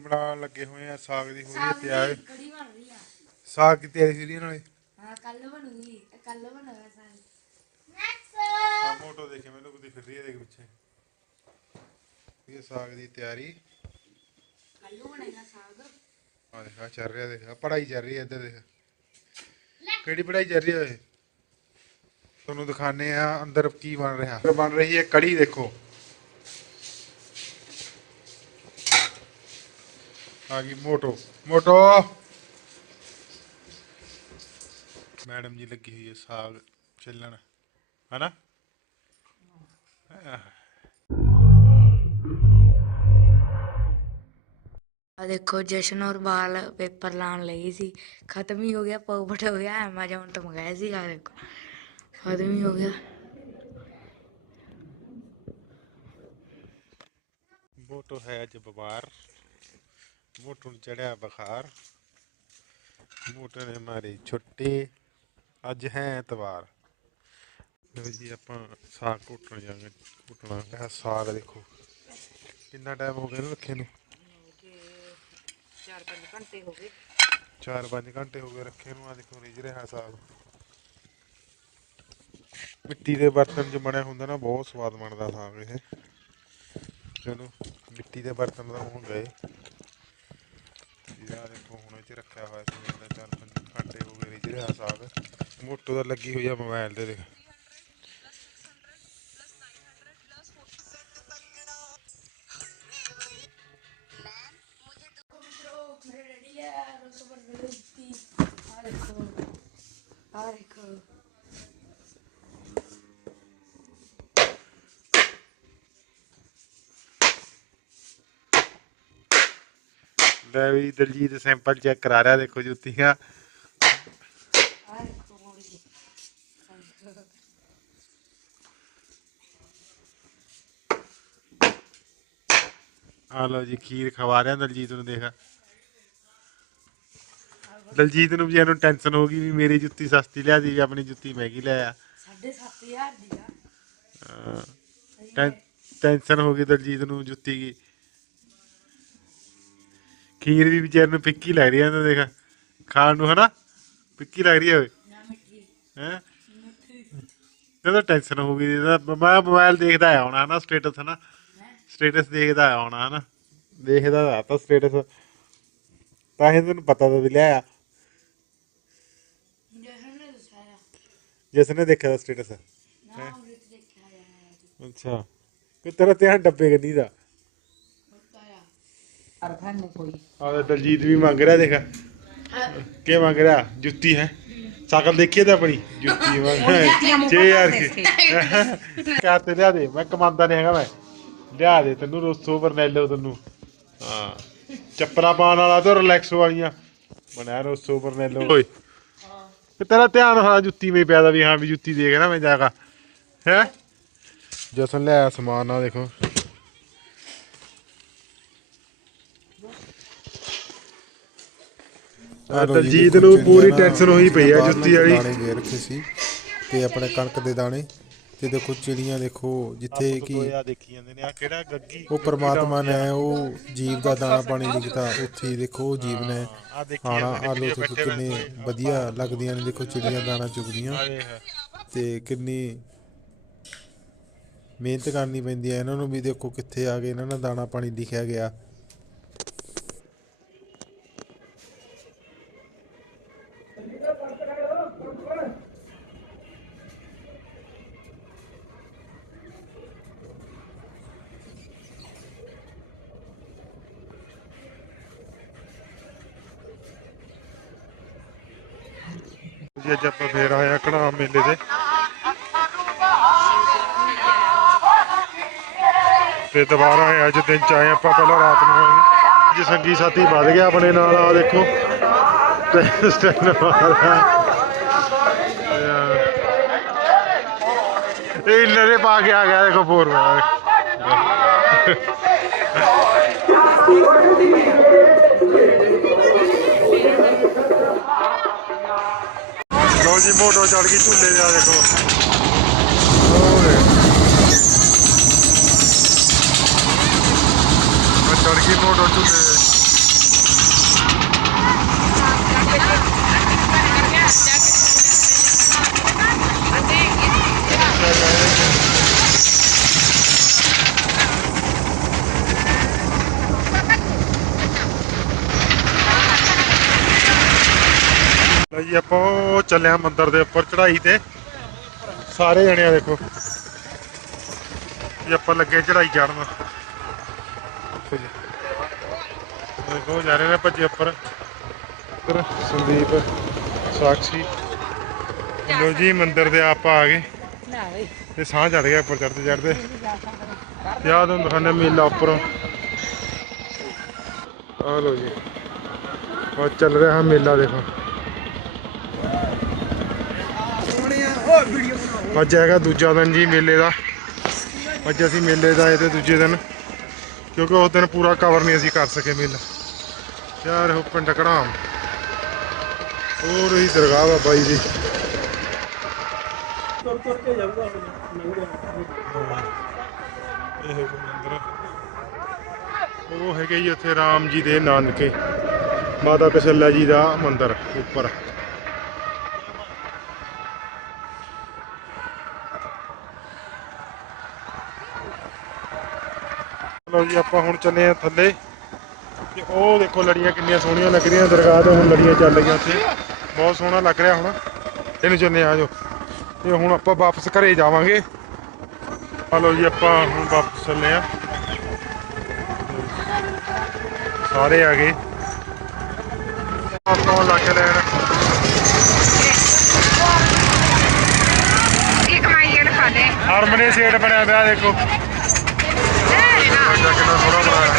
ਬਣਾਉਣ ਲੱਗੇ ਹੋਏ ਆ ਸਾਗ ਦੀ ਹੋਈ ਹੈ ਤਿਆਰ ਕੜੀ ਬਣ ਰਹੀ ਆ। ਸਾਗ ਦੀ ਤਿਆਰੀ ਸੀ ਨਾਲੇ ਹਾਂ ਕੱਲ ਬਣੂਗੀ ਕੱਲ ਬਣਾਇਆ ਸਾਗ। ਆ ਮੋਟੋ ਦੇਖੇ ਮੈਨੂੰ ਕਿਤੇ ਫਿਰ ਰਹੀ ਹੈ ਦੇਖ ਪਿੱਛੇ। ਇਹ ਸਾਗ ਦੀ ਤਿਆਰੀ। ਕੱਲ ਬਣੇਗਾ ਸਾਗ। ਆ ਦੇਖ ਆ ਚੱਲ ਰਿਹਾ ਦੇਖ ਆਹ ਪੜ੍ਹਾਈ ਚੱਲ ਰਹੀ ਹੈ ਇੱਧਰ ਦੇਖ। ਕਿਹੜੀ ਪੜ੍ਹਾਈ ਚੱਲ ਰਹੀ ਹੈ ਤੁਹਾਨੂੰ ਦਿਖਾਣੇ ਆ ਅੰਦਰ ਕੀ ਬਣ ਰਿਹਾ। ਬਣ ਰਹੀ ਹੈ ਕੜੀ ਦੇਖੋ। ਆ ਗਈ ਮੋਟੋ। ਮੋਟੋ। ਮੈਡਮ ਜੀ ਲੱਗੀ ਹੋਈ ਹੈ ਸਾਗ ਚੱਲਣ। ਹਨਾ? ਆ ਦੇਖੋ ਜਸ਼ਨ ਔਰ ਬਾਲ ਪੇਪਰ ਲਾਣ ਲਈ ਸੀ। ਖਤਮ ਹੀ ਹੋ ਗਿਆ ਪੌਪਟ ਹੋ ਗਿਆ ਐਮਾਜ਼ਨ ਤੋਂ ਮੰਗਾਇਆ ਸੀ ਆ ਦੇਖੋ। ਖਤਮ ਹੀ ਹੋ ਗਿਆ। ਮੋਟੋ ਹੈ ਅੱਜ ਬਿਮਾਰ ਮੋਟੋ ਨੂੰ ਚੜਿਆ ਬੁਖਾਰ। ਮੋਟੋ ਨੇ ਮਾਰੀ ਛੁੱਟੀ। ਅੱਜ ਹੈ ਐਤਵਾਰ। ਲਓ ਜੀ, ਆਪਾਂ ਸਾਗ ਕੁੱਟਣ ਜਾਵਾਂਗੇ। ਕੁੱਟਣਾ ਹੈ ਸਾਗ ਦੇਖੋ। ਕਿੰਨਾ ਟਾਈਮ ਹੋ ਗਿਆ ਰੱਖੇ ਨੂੰ? 4-5 ਘੰਟੇ ਹੋ ਗਏ 4-5 ਘੰਟੇ ਹੋ ਗਏ ਰੱਖੇ ਨੂੰ ਆ ਦੇਖੋ, ਰਿਝ ਰਿਹਾ ਸਾਗ। ਮਿੱਟੀ ਦੇ ਬਰਤਨ 'ਚ ਬਣਿਆ ਹੁੰਦਾ ਨਾ, ਬਹੁਤ ਸਵਾਦ ਬਣਦਾ ਸਾਗ ਇਹ। ਚਲੋ, ਮਿੱਟੀ ਦੇ ਬਰਤਨ ਦਾ ਹੁਣ ਗਏ। ਇਹਦਾ ਦੇਖੋ ਹੁਣ ਇਹ 'ਚ ਰੱਖਿਆ ਹੋਇਆ ਸੀ ਇਹਦਾ ਚਾਰ ਪੰਜ ਘੰਟੇ ਹੋ ਗਏ ਰਿਝ ਰਿਹਾ ਸਾਗ। ਮੋਟੋ ਦਾ ਲੱਗੀ ਹੋਈ ਆ ਮੋਬਾਈਲ ਦੇ ਦੇਖ। ਲੈ ਵੀ ਦਲਜੀਤ ਸੈਂਪਲ ਚੈੱਕ ਕਰਾ ਰਿਹਾ ਦੇਖੋ ਜੁੱਤੀਆਂ। ਆ ਲਓ ਜੀ ਖੀਰ ਖਵਾ ਰਿਹਾ ਦਲਜੀਤ ਨੂੰ ਦੇਖ। ਦਲਜੀਤ ਨੂੰ ਵੀ ਇਹਨੂੰ ਟੈਨਸ਼ਨ ਹੋ ਗਈ ਵੀ ਮੇਰੀ ਜੁੱਤੀ ਸਸਤੀ ਲਿਆ ਦੀ ਆਪਣੀ ਜੁੱਤੀ ਮਹਿੰਗੀ ਲੈ ਆ। 7500 ਦੀ ਆ। ਟੈਨ- ਟੈਨਸ਼ਨ ਹੋ ਗਈ ਦਲਜੀਤ ਨੂੰ ਜੁੱਤੀ ਦੀ। ਖੀਰ ਵੀ ਵਿਚਾਰ ਨੂੰ ਫਿੱਕੀ ਲੱਗ ਰਹੀ ਹੈ ਤਾਂ ਦੇਖ ਖਾਣ ਨੂੰ ਹਨਾ ਫਿੱਕੀ ਲੱਗ ਰਹੀ ਹੈ ਓਏ। ਹੈ? ਜਦੋਂ ਟੈਨਸ਼ਨ ਹੋ ਗਈ ਇਹਦਾ ਮੈਂ ਮੋਬਾਈਲ ਦੇਖਦਾ ਆਇਆ ਹੋਣਾ ਹਨਾ ਸਟੇਟਸ ਹਨਾ ਸਟੇਟਸ ਦੇਖਦਾ ਆਇਆ ਹੋਣਾ ਹਨਾ। ਦੇਖਦਾ ਆ ਤਾਂ ਸਟੇਟਸ ਤਾਂ ਹੀ ਤੈਨੂੰ ਪਤਾ ਤਾਂ ਵੀ ਲਿਆ ਜਿਸ ਨੇ ਦੇਖਿਆ ਸਟੇਟਸ ਅੱਛਾ। ਕਿ ਤੇਰਾ ਧਿਆਨ ਡੱਬੇ ਕੰਨੀ ਦਾ। ਅਰਥਾਂ ਨੇ ਕੋਈ। ਆ ਦਲਜੀਤ ਵੀ ਮੰਗ ਰਿਹਾ ਦੇਖ। ਕੀ ਮੰਗ ਰਿਹਾ? ਜੁੱਤੀ ਹੈ। ਸ਼ਕਲ ਦੇਖੀਏ ਤਾਂ ਆਪਣੀ? ਜੁੱਤੀ ਮੰਗ ਰਿਹਾ। 6000 ਦੀ। ਕਾ ਤੇ ਲਿਆ ਦੇ। ਮੈਂ ਕਮਾਉਂਦਾ ਨਹੀਂ ਹੈਗਾ ਮੈਂ। ਲਿਆ ਦੇ ਤੈਨੂੰ ਰੋਸੋ ਬਰਨੈਲੋ ਤੈਨੂੰ। ਹਾਂ। ਚੱਪਲਾਂ ਪਾਉਣ ਵਾਲਾ ਤੇ ਰਿਲੈਕਸ ਵਾਲੀਆਂ। ਬਣਿਆ ਰੋਸੋ ਬਰਨੈਲੋ ਓਏ। ਤੇ ਤੇਰਾ ਧਿਆਨ ਹਾਂ ਜੁੱਤੀ ਵਿੱਚ ਪਿਆ ਦਾ ਵੀ ਹਾਂ ਵੀ ਜੁੱਤੀ ਦੇਖ ਨਾ ਮੈਂ ਜਾਗਾ ਹੈ? ਜਸਨ ਲਿਆ ਸਮਾਨ ਨਾ ਦੇਖੋ। ਦਲਜੀਤ ਨੂੰ ਪੂਰੀ ਟੈਨਸ਼ਨ ਹੋਈ ਪਈ ਆ ਜੁੱਤੀ ਵਾਲੀ। ਦਾਣੇ ਗੇ ਰੱਖੇ ਸੀ ਤੇ ਆਪਣੇ ਕਣਕ ਦੇ ਦਾਣੇ ਤੇ ਦੇਖੋ ਚਿੜੀਆਂ ਦੇਖੋ ਜਿੱਥੇ ਕਿ ਆ ਦੇਖੀ ਜਾਂਦੇ ਨੇ ਆ ਕਿਹੜਾ ਗੱਗੀ ਉਹ ਪਰਮਾਤਮਾ ਨੇ ਉਹ ਜੀਵ ਦਾ ਦਾਣਾ ਪਾਣੀ ਲਿਖਤਾ ਉੱਥੇ ਦੇਖੋ ਜੀਵ ਨੇ ਆ ਦੇਖੀ ਆਣਾ ਆਲੂ ਨੇ ਤੇ ਕਿੰਨੇ ਵਧੀਆ ਲੱਗਦੀਆਂ ਨੇ ਦੇਖੋ ਚਿੜੀਆਂ ਦਾਣਾ ਚੁਗਦੀਆਂ। ਤੇ ਕਿੰਨੀ ਮਿਹਨਤ ਕਰਨੀ ਪੈਂਦੀ ਹੈ ਇਹਨਾਂ ਨੂੰ ਵੀ ਦੇਖੋ ਕਿੱਥੇ ਆ ਗਏ ਇਹਨਾਂ ਦਾ ਦਾਣਾ ਪਾਣੀ ਲਿਖਿਆ ਗਿਆ। ਜੀ, ਅੱਜ ਆਪਾਂ ਫੇਰ ਆਇਆ ਕੜਾ ਮੇਲੇ ਤੇ। ਤੇ ਦੁਬਾਰਾ ਆਏ ਅੱਜ ਦਿਨ ਚ ਆਏ ਆਪਾਂ, ਪਹਿਲਾਂ ਰਾਤ ਨੂੰ ਆਏ ਜੀ, ਸੰਗੀ ਸਾਥੀ ਵੱਧ ਗਿਆ ਆਪਣੇ ਨਾਲ ਆ ਦੇਖੋ। ਤੇ ਸਟੈਂਡ ਮਾਰਿਆ ਇਹ ਨਰੇ ਪਾ ਕੇ ਆ ਗਿਆ, ਦੇਖੋ ਫੋਰ ਲੋ ਜੀ ਮੋਟੋ ਚੜ ਗਈ ਝੂਲੇ ਜਾ ਦੇਖੋ। ਓਏ ਚੜ ਗਈ ਮੋਟੋ ਝੂਲੇ ਤੇ। ਲਓ ਜੀ ਆਪਾਂ ਉਹ ਚੱਲੇ ਆ ਮੰਦਿਰ ਦੇ ਉੱਪਰ ਚੜ੍ਹਾਈ ਤੇ। ਸਾਰੇ ਜਣੇ ਆ ਦੇਖੋ। ਜੀ ਆਪਾਂ ਲੱਗੇ ਚੜ੍ਹਾਈ ਚੜ੍ਹਨ। ਦੇਖੋ ਜੀ ਰਹੇ ਨੇ ਭੱਜੇ ਉੱਪਰ। ਇੱਧਰ ਸੰਦੀਪ ਸਾਕਸ਼ੀ। ਲੋ ਜੀ ਮੰਦਿਰ ਦੇ ਆਪਾਂ ਆ ਗਏ। ਤੇ ਸਾਹ ਚੜ ਗਿਆ ਉੱਪਰ ਚੜਦੇ ਚੜਦੇ ਯਾਦ ਹੁੰਦਾ ਖਾਨੇ ਮੇਲਾ ਉੱਪਰੋਂ। ਆ ਲੋ ਜੀ। ਉਹ ਚੱਲ ਰਿਹਾ ਮੇਲਾ ਦੇਖੋ। ਅੱਜ ਹੈਗਾ ਦੂਜਾ ਦਿਨ ਜੀ ਮੇਲੇ ਦਾ। ਅੱਜ ਅਸੀਂ ਮੇਲੇ ਦਾ ਆਏ ਤੇ ਦੂਜੇ ਦਿਨ, ਕਿਉਂਕਿ ਉਸ ਦਿਨ ਪੂਰਾ ਕਵਰ ਨਹੀਂ ਅਸੀਂ ਕਰ ਸਕੇ ਮੇਲਾ। ਯਾਰ ਉਹ ਪਿੰਡ ਕੜਾਮ ਹੋਰ ਹੀ ਦਰਗਾਹ ਬਾਬਾ ਜੀ। ਦੀ ਇਹ ਮੰਦਿਰ ਉਹ ਹੈਗੇ ਜੀ ਉੱਥੇ ਰਾਮ ਜੀ ਦੇ ਨਾਨਕੇ, ਮਾਤਾ ਕਸ਼ਲਾ ਜੀ ਦਾ ਮੰਦਿਰ ਉੱਪਰ। ਲਓ ਜੀ ਆਪਾਂ ਹੁਣ ਚੱਲੇ ਆ ਥੱਲੇ। ਤੇ ਉਹ ਦੇਖੋ ਲੜੀਆਂ ਕਿੰਨੀਆਂ ਸੋਹਣੀਆਂ ਲੱਗ ਰਹੀਆਂ ਦਰਗਾਹ ਤੇ ਹੁਣ ਲੜੀਆਂ ਚੱਲ ਰਹੀਆਂ ਉੱਥੇ। ਬਹੁਤ ਸੋਹਣਾ ਲੱਗ ਰਿਹਾ ਹੁਣ। ਇਹਨੂੰ ਚੱਲੇ ਆ ਤੇ ਹੁਣ ਆਪਾਂ ਵਾਪਸ ਘਰੇ ਜਾਵਾਂਗੇ। ਲਓ ਜੀ ਆਪਾਂ ਹੁਣ ਵਾਪਸ ਚੱਲੇ ਆ ਸਾਰੇ ਆ ਗਏ। ਆਪਾਂ ਲੱਗ ਲੈਣ। ਇੱਕ ਮਾਈਏ ਖਾ ਲੈ ਹਾਰਮੋਨੀ ਸੇਟ ਬਣਿਆ ਪਿਆ ਦੇਖੋ। だけのトラブ